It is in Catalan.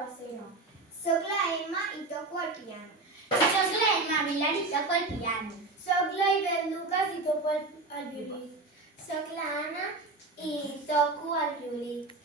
Baceno. Soc la Emma i toco el piano. Soc la Emma Vilar i toco el piano. Soc la Ibel Lucas i toco el violí. Soc la Anna i toco el violí.